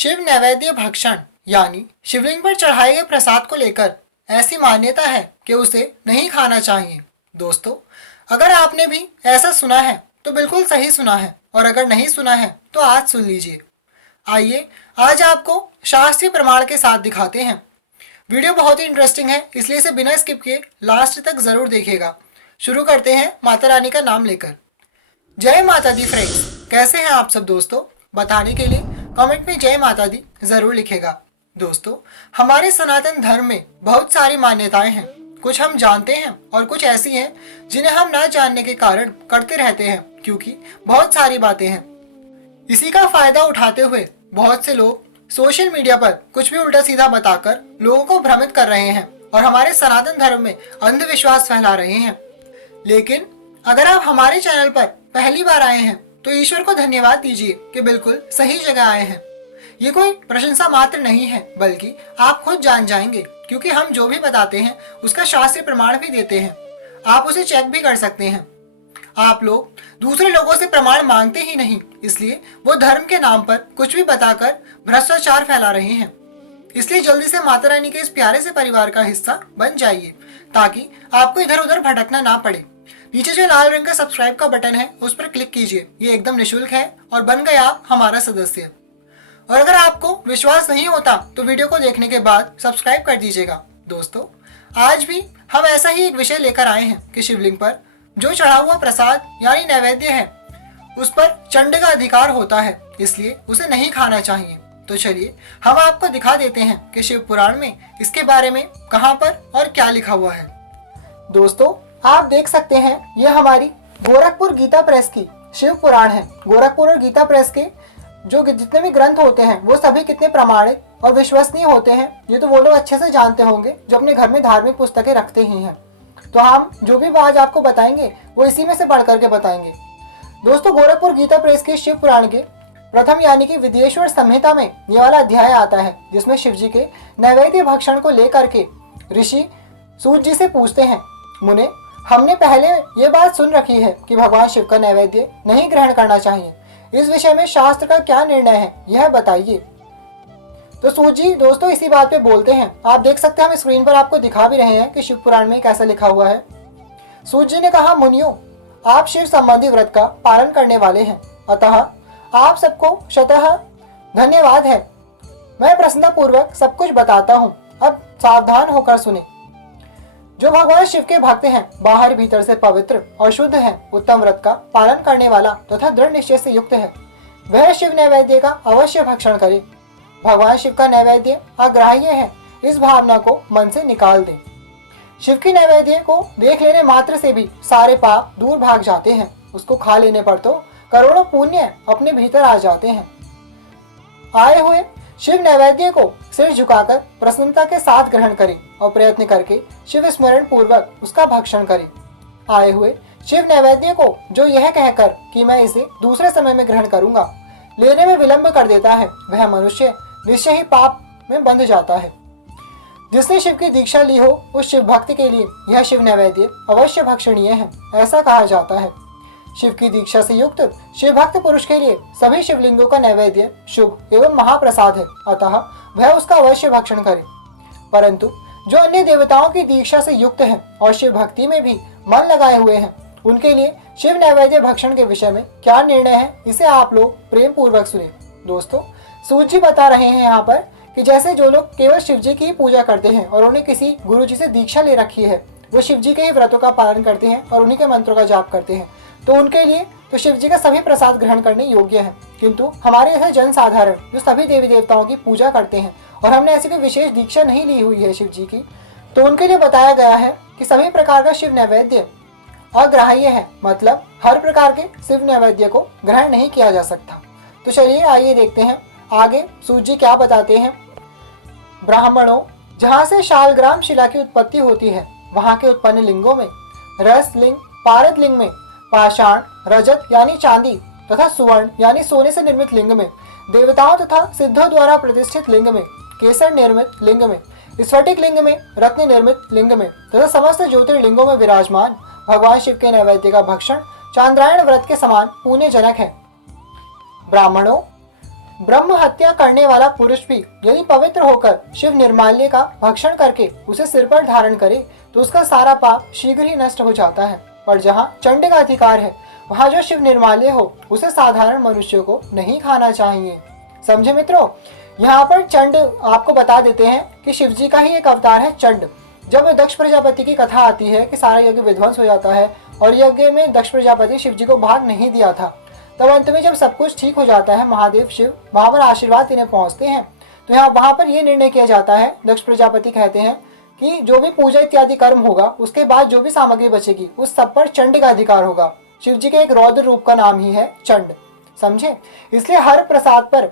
शिव नैवेद्य भक्षण यानी शिवलिंग पर चढ़ाए गए प्रसाद को लेकर ऐसी मान्यता है कि उसे नहीं खाना चाहिए। दोस्तों, अगर आपने भी ऐसा सुना है तो बिल्कुल सही सुना है, और अगर नहीं सुना है तो आज सुन लीजिए। आइए आज आपको शास्त्रीय प्रमाण के साथ दिखाते हैं। वीडियो बहुत ही इंटरेस्टिंग है, इसलिए इसे बिना स्किप किए लास्ट तक जरूर देखिएगा। शुरू करते हैं माता रानी का नाम लेकर। जय माता दी फ्रेंड्स, कैसे हैं आप सब दोस्तों? बताने के लिए कमेंट में जय माता दी जरूर लिखेगा। दोस्तों, हमारे सनातन धर्म में बहुत सारी मान्यताएं हैं। कुछ हम जानते हैं और कुछ ऐसी हैं जिन्हें हम न जानने के कारण करते रहते हैं, क्योंकि बहुत सारी बातें हैं। इसी का फायदा उठाते हुए बहुत से लोग सोशल मीडिया पर कुछ भी उल्टा सीधा बताकर लोगों को भ्रमित कर रहे हैं और हमारे सनातन धर्म में अंधविश्वास फैला रहे हैं। लेकिन अगर आप हमारे चैनल पर पहली बार आए हैं तो ईश्वर को धन्यवाद दीजिए कि बिल्कुल सही जगह आए हैं। ये कोई प्रशंसा मात्र नहीं है, बल्कि आप खुद जान जाएंगे, क्योंकि हम जो भी बताते हैं उसका शास्त्रीय प्रमाण भी देते हैं। आप उसे चेक भी कर सकते हैं। आप लोग दूसरे लोगों से प्रमाण मांगते ही नहीं, इसलिए वो धर्म के नाम पर कुछ भी बताकर भ्रष्टाचार फैला रहे हैं। इसलिए जल्दी से माता रानी के इस प्यारे से परिवार का हिस्सा बन जाइए, ताकि आपको इधर उधर भटकना ना पड़े। नीचे जो लाल रंग का सब्सक्राइब का बटन है उस पर क्लिक कीजिए, ये एकदम निःशुल्क है और बन गए आप हमारा सदस्य। और अगर आपको विश्वास नहीं होता तो वीडियो को देखने के बाद सब्सक्राइब कर दीजिएगा। दोस्तों, आज भी हम ऐसा ही एक विषय लेकर आए हैं कि शिवलिंग पर जो चढ़ा हुआ प्रसाद यानी नैवेद्य है उस पर चंड का अधिकार होता है, इसलिए उसे नहीं खाना चाहिए। तो चलिए हम आपको दिखा देते हैं कि शिव पुराण में इसके बारे में कहां पर और क्या लिखा हुआ है। दोस्तों, आप देख सकते हैं ये हमारी गोरखपुर गीता प्रेस की शिव पुराण है। गोरखपुर और गीता प्रेस के जो जितने भी ग्रंथ होते हैं वो सभी कितने प्रमाणित और विश्वसनीय होते हैं, ये तो वो लोग अच्छे से जानते होंगे जो अपने घर में धार्मिक पुस्तकें रखते ही हैं। तो हम जो भी आज आपको बताएंगे वो इसी में से बढ़ करके बताएंगे। दोस्तों, गोरखपुर गीता प्रेस के शिव पुराण के प्रथम यानी कि विदेश्वर संहिता में ये वाला अध्याय आता है, जिसमें शिव जी के नैवेद्य भक्षण को लेकर के ऋषि सूत जी से पूछते हैं, मुने, हमने पहले ये बात सुन रखी है कि भगवान शिव का नैवेद्य नहीं ग्रहण करना चाहिए। इस विषय में शास्त्र का क्या निर्णय है, यह बताइए। तो सूत जी दोस्तों इसी बात पे बोलते हैं। आप देख सकते हैं, हम स्क्रीन पर आपको दिखा भी रहे हैं कि शिव पुराण में कैसा लिखा हुआ है। सूत जी ने कहा, मुनियों, आप शिव संबंधी व्रत का पालन करने वाले हैं, अतः आप सबको शतः धन्यवाद है। मैं प्रसन्नता पूर्वक सब कुछ बताता हूँ, अब सावधान होकर सुने। जो भगवान शिव के भक्त हैं, बाहर भीतर से पवित्र और शुद्ध हैं, उत्तम व्रत का पालन करने वाला तथा दृढ़ निश्चय से युक्त है, वह शिव नैवेद्य का अवश्य भक्षण करे। भगवान शिव का नैवेद्य अग्राह्य है, इस भावना को मन से निकाल दें। शिव की नैवेद्य को देख लेने मात्र से भी सारे पाप दूर भाग जाते हैं। उसको खा लेने पर तो करोड़ों पुण्य अपने भीतर आ जाते हैं। आए हुए शिव नैवेद्य को सिर झुकाकर प्रसन्नता के साथ ग्रहण करें और प्रयत्न करके शिव स्मरण पूर्वक उसका भक्षण करें। आए हुए शिव नैवेद्य को जो यह कहकर कि मैं इसे दूसरे समय में ग्रहण करूंगा, लेने में विलंब कर देता है, वह मनुष्य निश्चय ही पाप में बंध जाता है। जिसने शिव की दीक्षा ली हो उस शिव भक्त के लिए यह शिव नैवेद्य अवश्य भक्षणीय है, ऐसा कहा जाता है। शिव की दीक्षा से युक्त शिव भक्त पुरुष के लिए सभी शिवलिंगों का नैवेद्य शुभ एवं महाप्रसाद है, अतः वह उसका अवश्य भक्षण करे। परंतु जो अन्य देवताओं की दीक्षा से युक्त है और शिव भक्ति में भी मन लगाए हुए हैं, उनके लिए शिव नैवेद्य भक्षण के विषय में क्या निर्णय है, इसे आप लोग प्रेम पूर्वक सुने। दोस्तों, सूत जी बता रहे हैं यहाँ पर कि जैसे जो लोग केवल शिव जी की ही पूजा करते हैं और उन्हें किसी गुरु जी से दीक्षा ले रखी है, वो शिव जी के ही व्रतों का पालन करते हैं और उन्हीं के मंत्रों का जाप करते हैं, तो उनके लिए तो शिव जी का सभी प्रसाद ग्रहण करने योग्य है। किंतु हमारे ऐसे जन साधारण जो सभी देवी देवताओं की पूजा करते हैं और हमने ऐसी कोई विशेष दीक्षा नहीं ली हुई है शिव जी की, तो उनके लिए बताया गया है कि सभी प्रकार का शिव नैवेद्य अग्राह्य है, मतलब हर प्रकार के शिव नैवेद्य को ग्रहण नहीं किया जा सकता। तो चलिए आइए देखते हैं आगे सूत जी क्या बताते हैं। ब्राह्मणों, जहाँ से शालग्राम शिला की उत्पत्ति होती है, वहाँ के उत्पन्न लिंगों में रस लिंग, पारद लिंग में पाषाण, रजत यानी चांदी तथा सुवर्ण यानी सोने से निर्मित लिंग में, देवताओं तथा सिद्धों द्वारा प्रतिष्ठित लिंग में, केसर निर्मित लिंग में, स्फटिक लिंग में, रत्न निर्मित लिंग में तथा समस्त ज्योतिर्लिंगों में विराजमान भगवान शिव के नैवेद्य का भक्षण चांद्रायण व्रत के समान पुण्यजनक है। ब्राह्मणों, ब्रह्म हत्या करने वाला पुरुष भी यदि पवित्र होकर शिव निर्माल्य का भक्षण करके उसे सिर पर धारण करे तो उसका सारा पाप शीघ्र ही नष्ट हो जाता है। पर जहाँ चंड का अधिकार है वहाँ जो शिव निर्माल्य हो उसे साधारण मनुष्यों को नहीं खाना चाहिए। समझे मित्रों, यहाँ पर चंड आपको बता देते हैं कि शिव जी का ही एक अवतार है चंड। जब दक्ष प्रजापति की कथा आती है कि सारा यज्ञ विध्वंस हो जाता है और यज्ञ में दक्ष प्रजापति शिव जी को भाग नहीं दिया था, तब अंत में जब सब कुछ ठीक हो जाता है महादेव शिव वहां पर आशीर्वाद देने पहुंचते हैं। तो यहाँ वहां पर यह निर्णय किया जाता है, दक्ष प्रजापति कहते हैं कि जो भी पूजा इत्यादि कर्म होगा उसके बाद जो भी सामग्री बचेगी उस सब पर चंड का अधिकार होगा। शिव जी के एक रौद्र रूप का नाम ही है चंड। समझे, इसलिए हर प्रसाद पर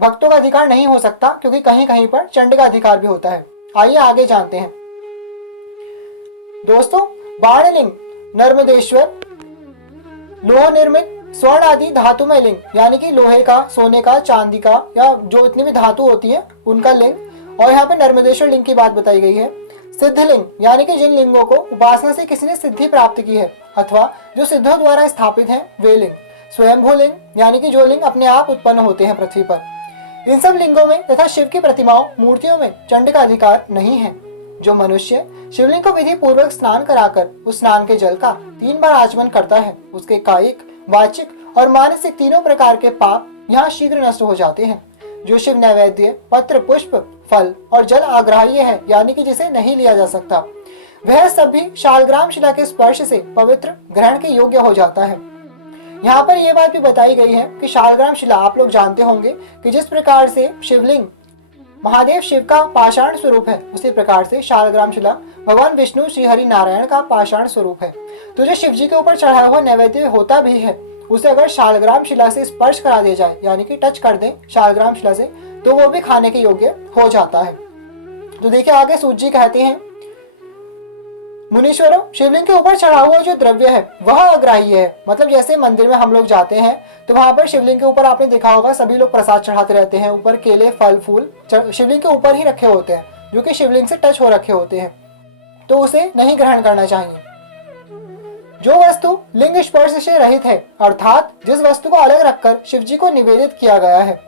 भक्तों का अधिकार नहीं हो सकता क्योंकि कहीं कहीं पर चंड का अधिकार भी होता है। आइए आगे जानते हैं दोस्तों। बाणलिंग, नर्मदेश्वर, लोह निर्मित स्वर्ण आदि धातुमय लिंग यानी कि लोहे का, सोने का, चांदी का या जो इतनी भी धातु होती है उनका लिंग। और यहाँ पे नर्मदेश्वर लिंग की बात बताई गई है। सिद्धलिंग यानी कि जिन लिंगों को उपासना से किसी ने सिद्धि प्राप्त की है अथवा जो सिद्धों द्वारा स्थापित हैं वे लिंग। स्वयंभू लिंग यानी कि जो लिंग अपने आप उत्पन्न होते हैं पृथ्वी पर। इन सब लिंगों में तथा शिव की प्रतिमाओं मूर्तियों में चंड का अधिकार नहीं है। जो मनुष्य शिवलिंग को विधि पूर्वक स्नान कराकर उस स्नान के जल का 3 बार आचमन करता है उसके कायिक, वाचिक और मानसिक तीनों प्रकार के पाप यहाँ शीघ्र नष्ट हो जाते हैं। जो शिव नैवेद्य, पत्र, पुष्प, फल और जल आग्राह्य है यानी कि जिसे नहीं लिया जा सकता, वह सब भी शालग्राम शिला के स्पर्श से पवित्र ग्रहण के योग्य हो जाता है। यहाँ पर यह बात भी बताई गई है कि शालग्राम शिला आप लोग जानते होंगे कि जिस प्रकार से शिवलिंग महादेव शिव का पाषाण स्वरूप है उसी प्रकार से शालग्राम शिला भगवान विष्णु श्री हरि नारायण का पाषाण स्वरूप है। तो जो शिव जी के ऊपर चढ़ाया हुआ नैवेद्य होता भी है उसे अगर शालग्राम शिला से स्पर्श करा दिया जाए यानी कि टच कर दें शालग्राम शिला से तो वो भी खाने के योग्य हो जाता है। तो देखिए आगे सूत जी कहते हैं, मुनीश्वरों, शिवलिंग के ऊपर चढ़ा हुआ जो द्रव्य है वह अग्राह्य है। मतलब जैसे मंदिर में हम लोग जाते हैं तो वहां पर शिवलिंग के ऊपर आपने देखा होगा सभी लोग प्रसाद चढ़ाते रहते हैं, ऊपर केले, फल, फूल शिवलिंग के ऊपर ही रखे होते हैं जो कि शिवलिंग से टच हो रखे होते हैं, तो उसे नहीं ग्रहण करना चाहिए। जो वस्तु लिंग स्पर्श से रहित है अर्थात जिस वस्तु को अलग रखकर शिव जी को निवेदित किया गया है,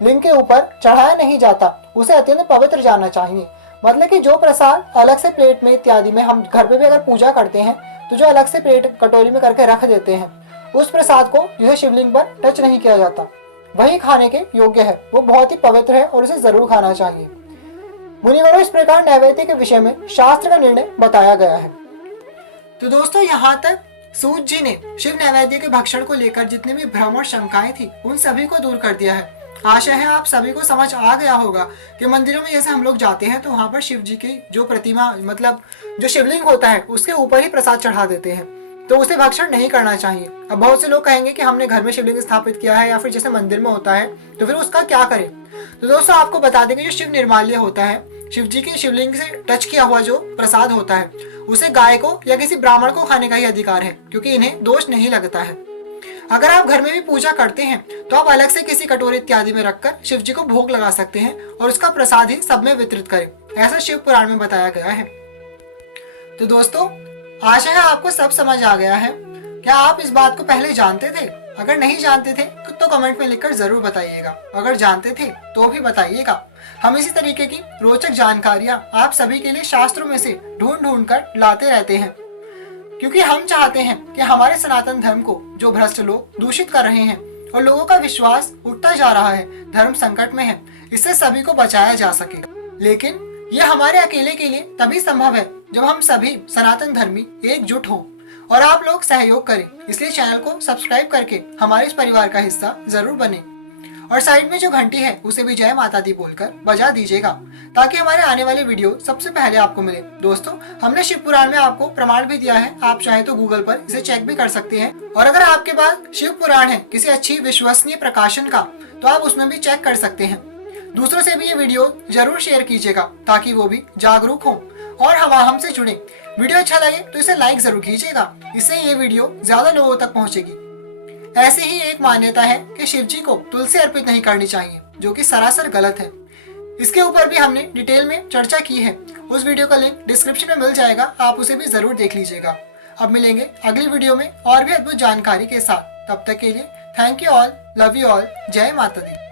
लिंग के ऊपर चढ़ाया नहीं जाता, उसे अत्यंत पवित्र जाना चाहिए। मतलब कि जो प्रसाद अलग से प्लेट में इत्यादि में हम घर पे भी अगर पूजा करते हैं तो जो अलग से प्लेट कटोरी में करके रख देते हैं उस प्रसाद को जिसे शिवलिंग पर टच नहीं किया जाता वही खाने के योग्य है, वो बहुत ही पवित्र है और उसे जरूर खाना चाहिए। मुनिवरों, इस प्रकार नैवेद्य के विषय में शास्त्र का निर्णय बताया गया है। तो दोस्तों यहाँ तक सूत जी ने शिव नैवेद्य के भक्षण को लेकर जितने भी भ्रम और शंकाएं थी उन सभी को दूर कर दिया है। आशा है आप सभी को समझ आ गया होगा कि मंदिरों में जैसे हम लोग जाते हैं तो वहाँ पर शिव जी की जो प्रतिमा मतलब जो शिवलिंग होता है उसके ऊपर ही प्रसाद चढ़ा देते हैं, तो उसे भक्षण नहीं करना चाहिए। अब बहुत से लोग कहेंगे कि हमने घर में शिवलिंग स्थापित किया है या फिर जैसे मंदिर में होता है तो फिर उसका क्या करें। तो दोस्तों आपको बता देंगे जो शिव निर्माल्य होता है, शिव जी के शिवलिंग से टच किया हुआ जो प्रसाद होता है उसे गाय को या किसी ब्राह्मण को खाने का ही अधिकार है क्योंकि इन्हें दोष नहीं लगता है। अगर आप घर में भी पूजा करते हैं तो आप अलग से किसी कटोरी इत्यादि में रखकर शिव जी को भोग लगा सकते हैं और उसका प्रसाद ही सब में वितरित करें, ऐसा शिव पुराण में बताया गया है। तो दोस्तों आशा है आपको सब समझ आ गया है। क्या आप इस बात को पहले जानते थे? अगर नहीं जानते थे तो कमेंट में लिखकर जरूर बताइएगा, अगर जानते थे तो भी बताइएगा। हम इसी तरीके की रोचक जानकारियां आप सभी के लिए शास्त्रों में से ढूंढ कर लाते रहते हैं क्योंकि हम चाहते हैं कि हमारे सनातन धर्म को जो भ्रष्ट लोग दूषित कर रहे हैं और लोगों का विश्वास उठता जा रहा है, धर्म संकट में है, इससे सभी को बचाया जा सके। लेकिन ये हमारे अकेले के लिए तभी संभव है जब हम सभी सनातन धर्मी एकजुट हो और आप लोग सहयोग करें। इसलिए चैनल को सब्सक्राइब करके हमारे इस परिवार का हिस्सा जरूर बने और साइड में जो घंटी है उसे भी जय माता दी बोलकर बजा दीजिएगा ताकि हमारे आने वाले वीडियो सबसे पहले आपको मिले। दोस्तों हमने शिव पुराण में आपको प्रमाण भी दिया है, आप चाहे तो गूगल पर इसे चेक भी कर सकते हैं। और अगर आपके पास शिव पुराण है किसी अच्छी विश्वसनीय प्रकाशन का तो आप उसमें भी चेक कर सकते हैं। दूसरों से भी ये वीडियो जरूर शेयर कीजिएगा ताकि वो भी जागरूक हो और हमसे जुड़े। वीडियो अच्छा लगे तो इसे लाइक जरूर कीजिएगा, इससे ये वीडियो ज्यादा लोगों तक पहुंचेगी। ऐसी ही एक मान्यता है कि शिव जी को तुलसी अर्पित नहीं करनी चाहिए जो कि सरासर गलत है। इसके ऊपर भी हमने डिटेल में चर्चा की है, उस वीडियो का लिंक डिस्क्रिप्शन में मिल जाएगा, आप उसे भी जरूर देख लीजिएगा। अब मिलेंगे अगली वीडियो में और भी अद्भुत जानकारी के साथ, तब तक के लिए thank you all, love you all, जय माता दी।